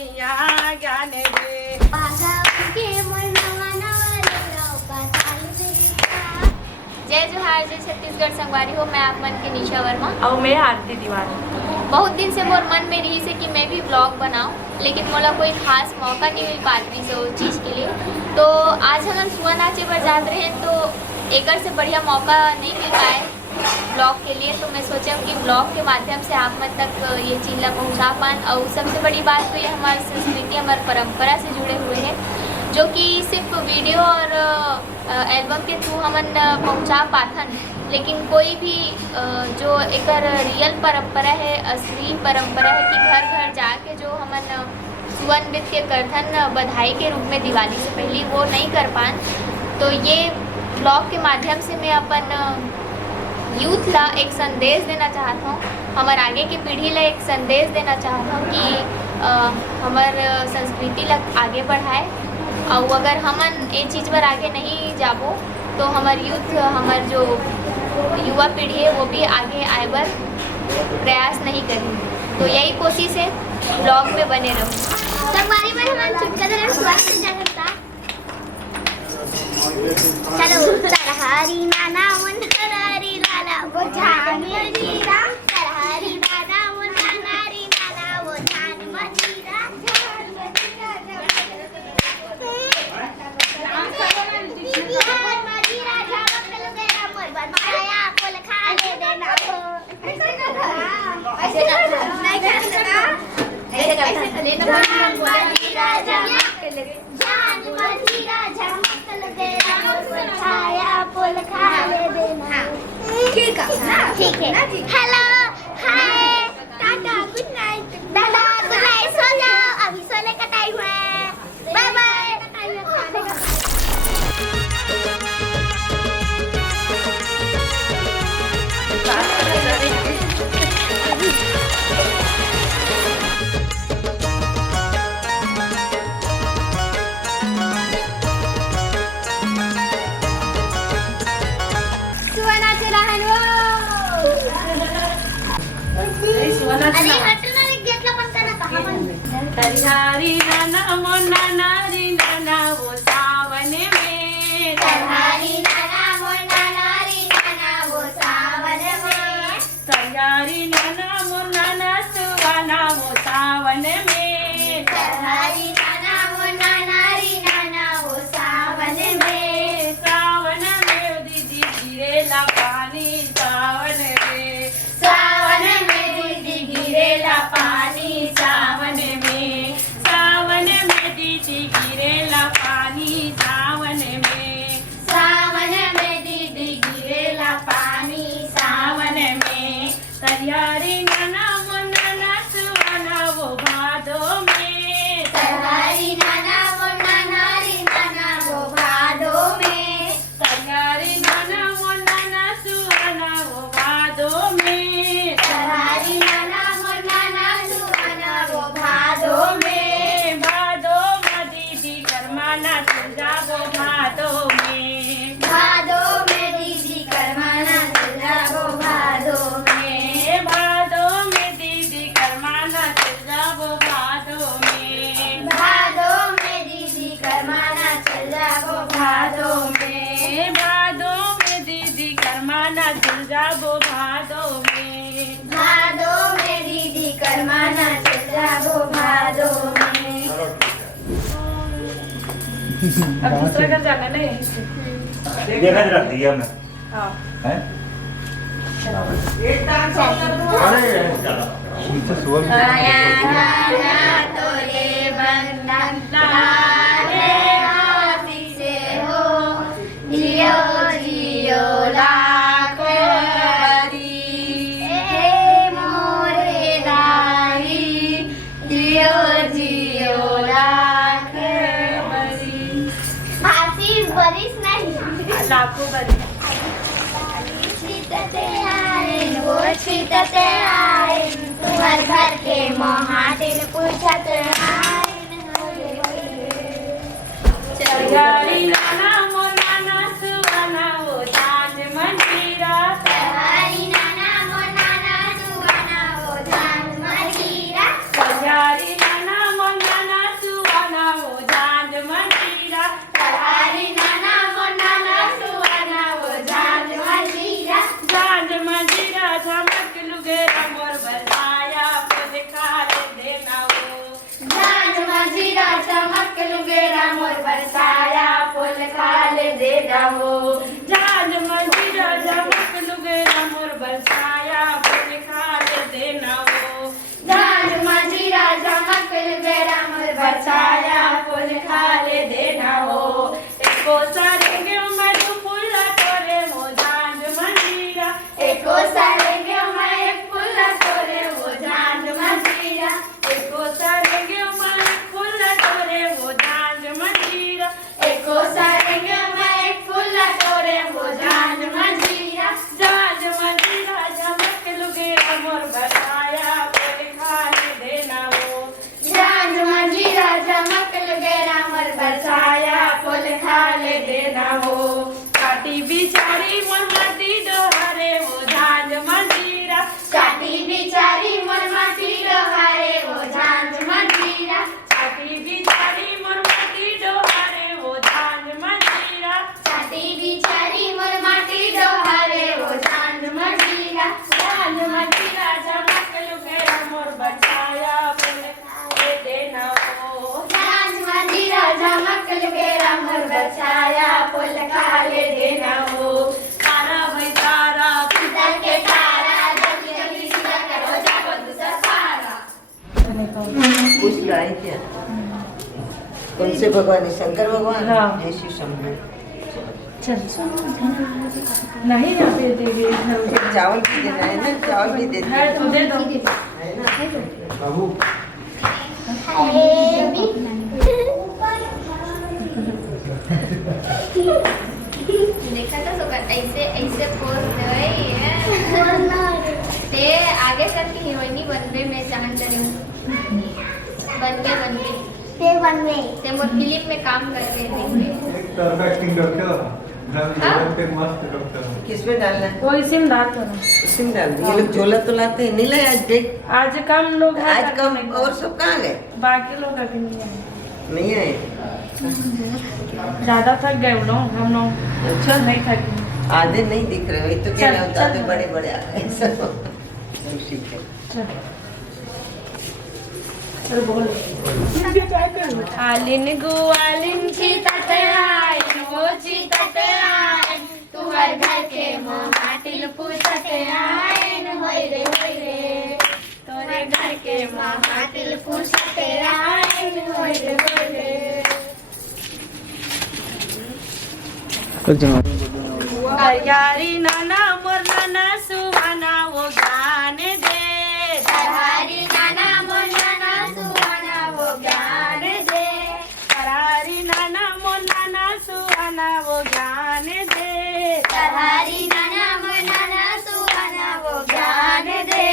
मैया ज्ञान दे। जय जोहार, जय छत्तीसगढ़ संगवारी हो। मैं आप मन की निशा वर्मा और मैं आरती तिवारी। बहुत दिन से मोर मन में रही से कि मैं भी ब्लॉग बनाऊं, लेकिन मोला कोई खास मौका नहीं मिल पाती से उस चीज़ के लिए। तो आज हम सुआ नाचे पर जात रहे तो एक से बढ़िया मौका नहीं मिल पाए ब्लॉग के लिए। तो मैं सोचा कि ब्लॉग के माध्यम से आप मन तक ये चीज़ ला पहुँचा पान। और सबसे बड़ी बात तो ये हमारी संस्कृति, हमारी परंपरा से जुड़े हुए हैं, जो कि सिर्फ वीडियो और एल्बम के थ्रू हमन पहुँचा पाथन। लेकिन कोई भी जो एक रियल परंपरा है, असली परंपरा है कि घर घर जाके जो हमन सुआ नृत्य करथन बधाई के रूप में दिवाली से पहले, वो नहीं कर पान। तो ये ब्लॉग के माध्यम से मैं अपन यूथ ला एक संदेश देना चाहता हूँ, हमारे आगे की पीढ़ी ला एक संदेश देना चाहता हूँ कि हमार संस्कृति ला आगे बढ़ाए। और अगर हमन ये चीज़ पर आगे नहीं जाबो तो हमार यूथ, हमार जो युवा पीढ़ी है वो भी आगे आए बर प्रयास नहीं करें। तो यही कोशिश है, ब्लॉग में बने रहो। संगवारी में हम छुटका धर्म स्वास्थ्य जागरूकता चलो चरहारी नाना मुनहरारी लाला वो जान मजीरा, चरहारी नाना मुनहरारी लाला वो जान मजीरा, ठीक है। हेलो, हाय, टाटा, गुड नाइट, दादा गुड नाइट, सो जाओ, अभी सोने का टाइम है, बाय बाय। अरे हटना रे, घेतला पण त्याला कहा पण तरिहारी नाना मोना नारी नाना वो सावन में, तरिहारी नाना मोना नारी नाना वो सावन में, तरिहारी नाना मोना ना सुवाना वो सावन में, तरिहारी नाना मोना नारी नाना वो सावन में, सावन में दीदी गिरेला पानी, सावन में, सावन में दीदी गिरेला पानी सावन में, सावन में दीदी गिरेला पानी सावन में, सावन में दीदी गिरेला पानी सावन में, तरिहारी नाना मोना ना सुवाना वो भादो में, तरिहारी नाना मोना नारी नाना वो भादो में, तरिहारी नाना मोना ना सुवाना वो भादो में, तरिहारी नाना मोना ना सुवाना वो भादो में, भादो में दीदी करमाना चल जाबो भादो में, भादो में दीदी करमाना चल जाबो भादो में, भादो में दीदी करमाना चल जाबो भादो में, भादो में दीदी करमाना चल जाबो भादो में, भादो में दीदी करमाना चल जाबो भादो में, भादो में दीदी करमाना चल जाबो भादो में। अब दूसरा घर जाना नहीं देखा रख दिया मैं हाँ हैं आया तोरे बंधन तारे हाथी से हो, जियो जियो लाख बरी, ए मोरे दाई, जियो जियो लाख बरी। फांसी बरिस नहीं, लाखों बरी छीटते आए वो छीटते आए, तुम्हारे घर के महाटिन पूछत आए, तरिहारी नाना मोना ना सुवाना वो जान मंजीरा, तरिहारी नाना मोना ना सुवाना वो जान मजीरा, तरिहारी नाना मोना बरसाया फूल खाले दे जाओ झांझ मंजीरा झमक लुगेरा मोर बरसाया फूल खाले देना हो झांझ मंजीरा झमक लुगेरा मोर बरसाया फूल खाले देना हो एको सारेंगे मैं तो फूल तोरे वो झांझ मंजीरा एको सारेंगे मैं एक फूल तोरे वो झांझ मंजीरा एको सारेंगे मैं एक फूल तोरे वो झांझ मंजीरा एको सारेंगे मैं एक फूल तोरे वो झांझ मंजीरा झमक लुगेरा मोर बरसाया फूल खाले देना हो झांझ मंजीरा झमक लुगेरा मोर बरसाया फूल खाले देना हो काटी बिचारी मोर माटी डोहारे वो झांझ मंजीरा काटी बिचारी मोर माटी डोहारे वो झांझ मंजीरा काटी बिचारी मोर माटी डोहारे वो झांझ मंजीरा काटी बिचारी मोर माटी डोहारे वो झांझ मंजीरा झमक लुगेरा मोर बरसाया फूल खाले देना हो झांझ मंजीरा झमक लुगेरा मोर बरसाया फूल खाले देना हो तारा भाई तारा पितर के तारा जल्दी जल्दी सीधा करो जागो दूसरा सारा कुछ गाए क्या कौन से भगवान है? शंकर भगवान हाँ। है शिव शंभू चल नहीं यहाँ पे देंगे चावल भी देना है ना चावल भी देते है तो दे दो है ना बाबू देखा था सुबह ऐसे ऐसे पोज दे ते आगे चल के हीरोइनी बनने में चाहत रही हूँ बन के ते मोर फिल्म में काम कर रहे किस में डालना है? कोई सिम डाल दो सिम डाल दो। ये लोग झोला तो लाते हैं नहीं लाए आज देख आज कम लोग हैं, आज कम नहीं और सब कहाँ गए बाकी लोग अभी नहीं आए नहीं आए ज्यादा थक गए वो लोग हम लोग अच्छा नहीं थके आधे नहीं दिख रहे वही तो क्या चल, होता चल। बड़े बड़े आ गए सब ठीक है चल बोल आलिन गुआलिन चिततयाइन वो चिततयाइन तुहर घर के माटिल पूछतयाइन होय रे तोरे घर के माटिल पूछतयाइन होय रे यारी नाना मोर नाना सुहाना वो गाने दे तरहारी नाना मोर नाना सुहाना वो ज्ञान दे तरहारी नाना मोर नाना सुहाना वो ज्ञान दे तरहारी नाना मोर नाना सुहाना वो ज्ञान दे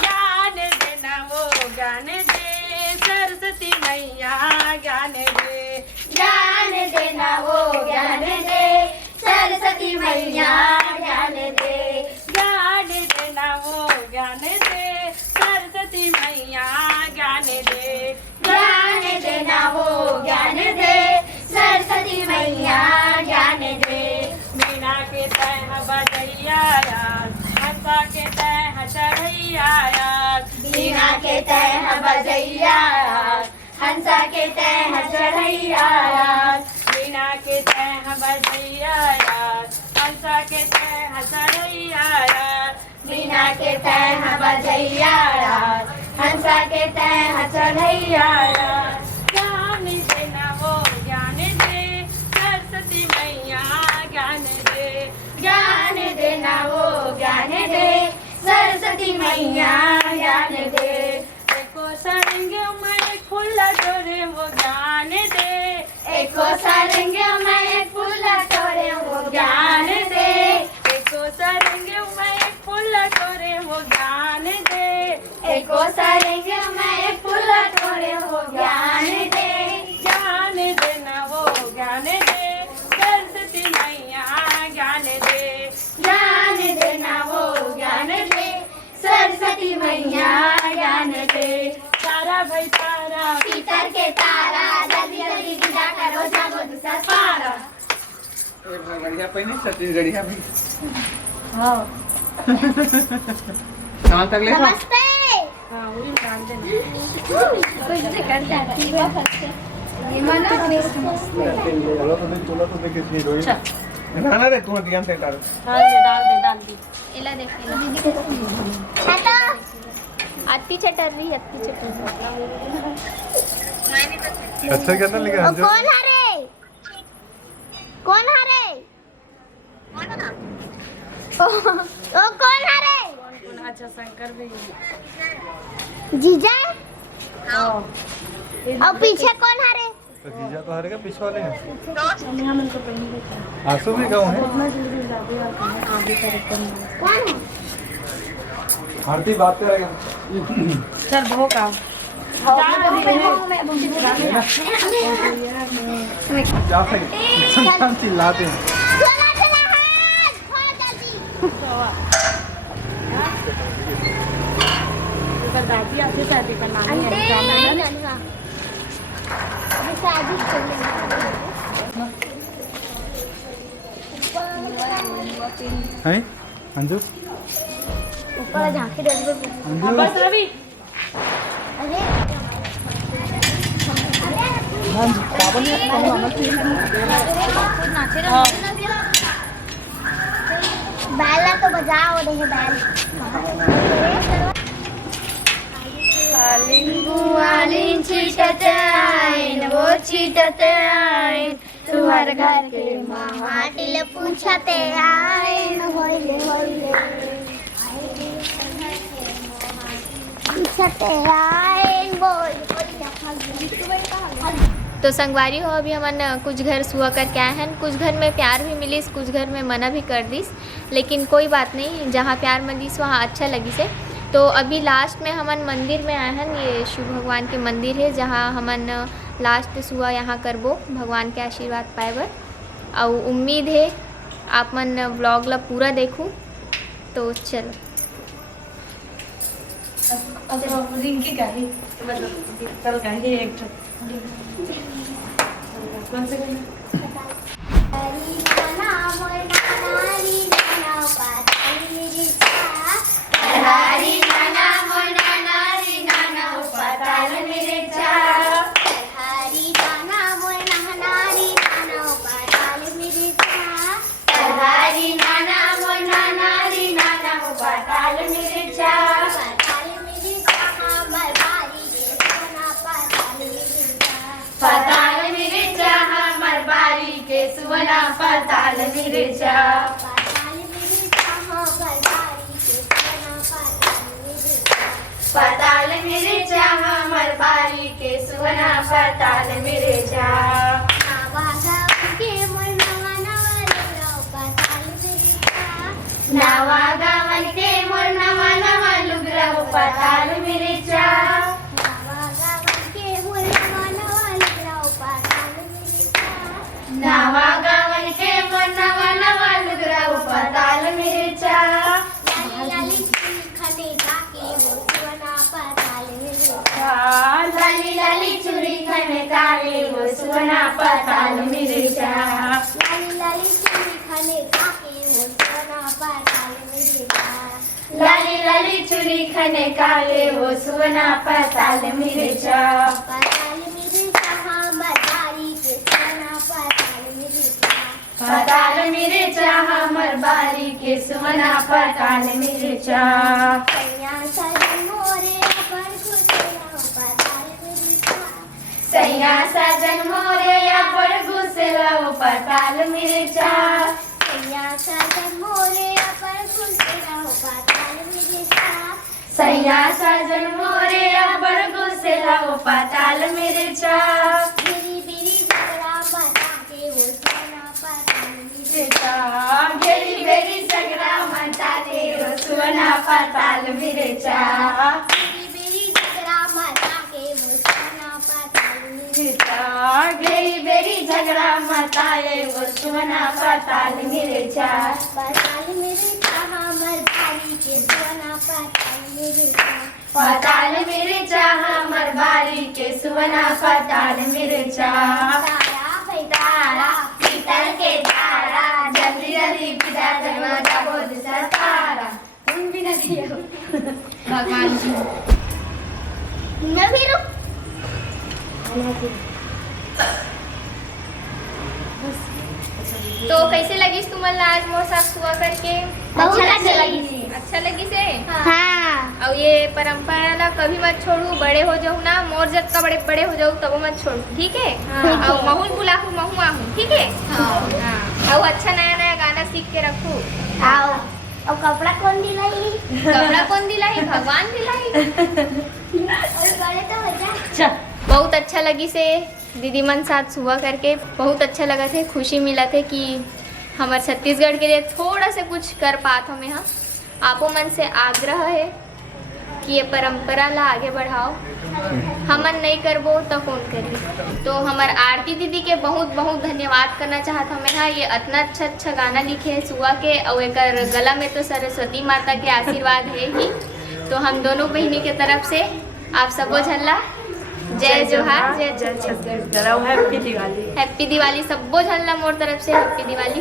ज्ञान देना वो ज्ञान दे सरस्वती मैया ज्ञान दे ज्ञान देना वो ज्ञान दे सरस्वती मैया ज्ञान दे ज्ञान देना वो ज्ञान दे सरस्वती मैया ज्ञान दे ज्ञान देना वो ज्ञान दे सरस्वती मैया ज्ञान दे मीना के तह बजैया यार हंसा के तह चढ़ैया यार मीना के तह बजैया यार हंसा के तह चढ़ैया यार मीना के तह बजैया यार हंसा के तह चढ़ैया यार मीना के तह बजैया यार हंसा के तह चढ़ैया यार ज्ञान देना वो ज्ञान दे सरस्वती मैया ज्ञान दे ज्ञान देना वो ज्ञान दे सरस्वती मैया ज्ञान दे एको सारेंगे मैं एक फूल तोरे वो ज्ञान दे एको सारेंगे मैं एक फूल तोरे वो ज्ञान दे एको सारेंगे मैं एक फूल तोरे वो ज्ञान दे एको सारेंगे मैं एक फूल तोरे वो ज्ञान दे ज्ञान देना वो ज्ञान दे सरस्वती मैया ज्ञान दे ज्ञान देना वो ज्ञान दे सरस्वती मैया ज्ञान दे तारा भाई तारा पितर के तारा जल्दी जल्दी विदा करो जागो दूसरा पारा गड़िया पहिने छत्तीसगढ़ी में हाँ कहाँ तक ले नमस्ते हाँ वही डाल देना कुछ करता है खाना रे तू ध्यान से डाल। डाल दे इला देख इला हेलो अत्ती चटर रही अत्ती चटर अच्छा कहता लेकिन ओ कौन है रे कौन है रे ओ कौन है रे अच्छा शंकर भी जीजा और पीछे कौन है रे तो जीजा तो हरेगा पीछे वाले हैं आंसू भी गाँव है कौन है आरती बात करेगा चल भो का जा सके चिल्लाते हैं चला चला हाथ थोड़ा जल्दी दादी आपसे शादी करना है अंते शादी हैं अंजू ऊपर झांकी दे दे अंजू बस रवि अरे बैल तो बजाओ देखे बैल तुहर घर के माटिले पूछते आइन होइले होइले पूछते आइन बोल तो संगवारी हो अभी हमन कुछ घर सुहा करके आए हैं, कुछ घर में प्यार भी मिलिस, कुछ घर में मना भी कर दिस, लेकिन कोई बात नहीं, जहाँ प्यार मिलिस वहाँ अच्छा लगी से। तो अभी लास्ट में हमन मंदिर में आए हैं, ये शिव भगवान के मंदिर है जहाँ हमन लास्ट सुहा यहाँ करबो भगवान के आशीर्वाद पाए बर। और उम्मीद है आप मन व्लॉग ला पूरा देखूँ। तो चलो अब रिंकी का ही मतलब कल का ही एक कौन से सुवना पताल मिर्चा पताल मिर्चा हमर बारी के सुवना पताल मिर्चा नवा गावन के मोर नवा नवा लुगरव पताल मिर्चा नवा गावन के मोर नवा नवा लुगरव पताल मिर्चा लाली लाली चूड़ी खने काले वो सुवना पताल मिर्चा लाली लाली चूड़ी खने काले वो सुवना पताल मिर्चा पताल मिर्चा हमर बारी के सुवना पताल मिर्चा सैया सजन मोरे पर घुसला वो पताल मिर्चा सैया सजन मोरे पर घुसला वो पताल मिर्चा सैया सजन मोरे पर घुसला वो पताल मिर्चा घेरी बेरी सगरा मनता दे वो सुवना पताल मिर्चा घेरी बेरी झगड़ा मताए वो सुवना पताल मिर्चा पताल मिर्चा हमर बारी के सुवना पताल मिर्चा पताल मिर्चा हमर बारी के सुवना पताल मिर्चा तारा भैतारा पीतल के तारा जल्दी जल्दी पिता दरवाजा बोल सतारा तुम भी न दियो भगवान जी मैं भी रुक तो कैसे लगी तुम्हारा आज मोर साथ सुआ करके? बहुत अच्छा अच्छी लगी। लगी। अच्छा लगी से? हाँ। और ये परंपरा ना कभी मत छोड़ू, बड़े हो जाऊ ना, मोर जब का बड़े बड़े हो जाऊ तब मत छोड़ू, ठीक है? और महू बुलाहू महू आहू, ठीक है? हाँ। और अच्छा नया नया गाना सीख के रखू। आओ। और कपड़ा कौन दिलाई? कपड़ा कौन दिलाई? भगवान दिलाई। और बड़े तो हो जा। बहुत अच्छा लगी से दीदी मन साथ सुबह करके, बहुत अच्छा लगा थे, खुशी मिला थे कि हमारे छत्तीसगढ़ के लिए थोड़ा सा कुछ कर पात हमें। हाँ, आपो मन से आग्रह है कि ये परंपरा ला आगे बढ़ाओ, हमन नहीं करबो तो कौन करी। तो हमार आरती दीदी के बहुत बहुत धन्यवाद करना चाहत हमें। हाँ, ये इतना अच्छा अच्छा गाना लिखे है सुआ के, और एक गला में तो सरस्वती माता के आशीर्वाद है ही। तो हम दोनों बहिनी के तरफ से आप सबो झल्ला जय जोहार, जय छत्तीसगढ़, हैप्पी दिवाली सबो झल्ला मोर तरफ से, हैप्पी दिवाली।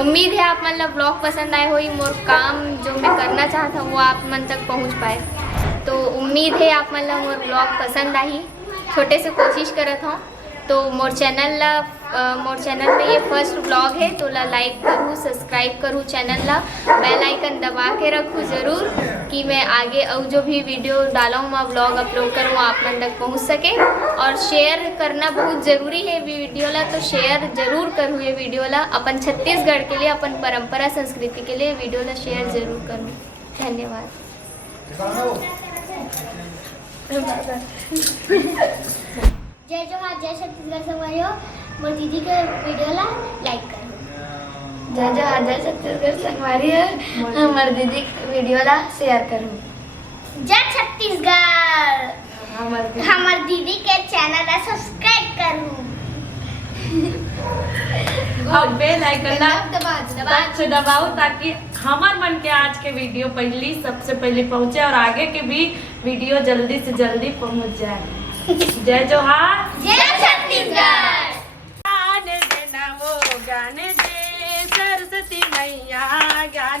उम्मीद है आप मतलब ब्लॉग पसंद आए हो, मोर काम जो मैं करना चाहता हूँ वो आप मन तक पहुँच पाए। तो उम्मीद है आप मतलब मोर ब्लॉग पसंद आई, छोटे से कोशिश करत हूँ। तो मोर चैनल में ये फर्स्ट ब्लॉग है, तो लाइक करूँ, सब्सक्राइब करूँ चैनल ला, बेल आइकन दबा के रखूँ ज़रूर कि मैं आगे और जो भी वीडियो डालूँ मैं ब्लॉग अपलोड करूँ आप मन तक पहुँच सके। और शेयर करना बहुत ज़रूरी है वीडियो ला, तो शेयर ज़रूर करूँ ये वीडियो ला, अपन छत्तीसगढ़ के लिए, अपन परंपरा संस्कृति के लिए वीडियो ला शेयर ज़रूर करूँ। धन्यवाद। जय जोहार, जय छत्तीसगढ़ संगवारी हो। मोर दीदी के वीडियो ला लाइक करो। जय जोहार, जय छत्तीसगढ़ संगवारी है, हमारे दीदी वीडियो ला शेयर करूँ। जय छत्तीसगढ़, हमार दीदी के चैनल ला सब्सक्राइब करूँ। और बेल आइकन दबाओ ताकि हमार मन के आज के वीडियो सबसे पहले पहुंचे और आगे के भी वीडियो जल्दी से जल्दी पहुंच जाए। जय जोहार, जय छत्तीसगढ़। गाने देना वो गाने दे, सरस्वती मैया गाने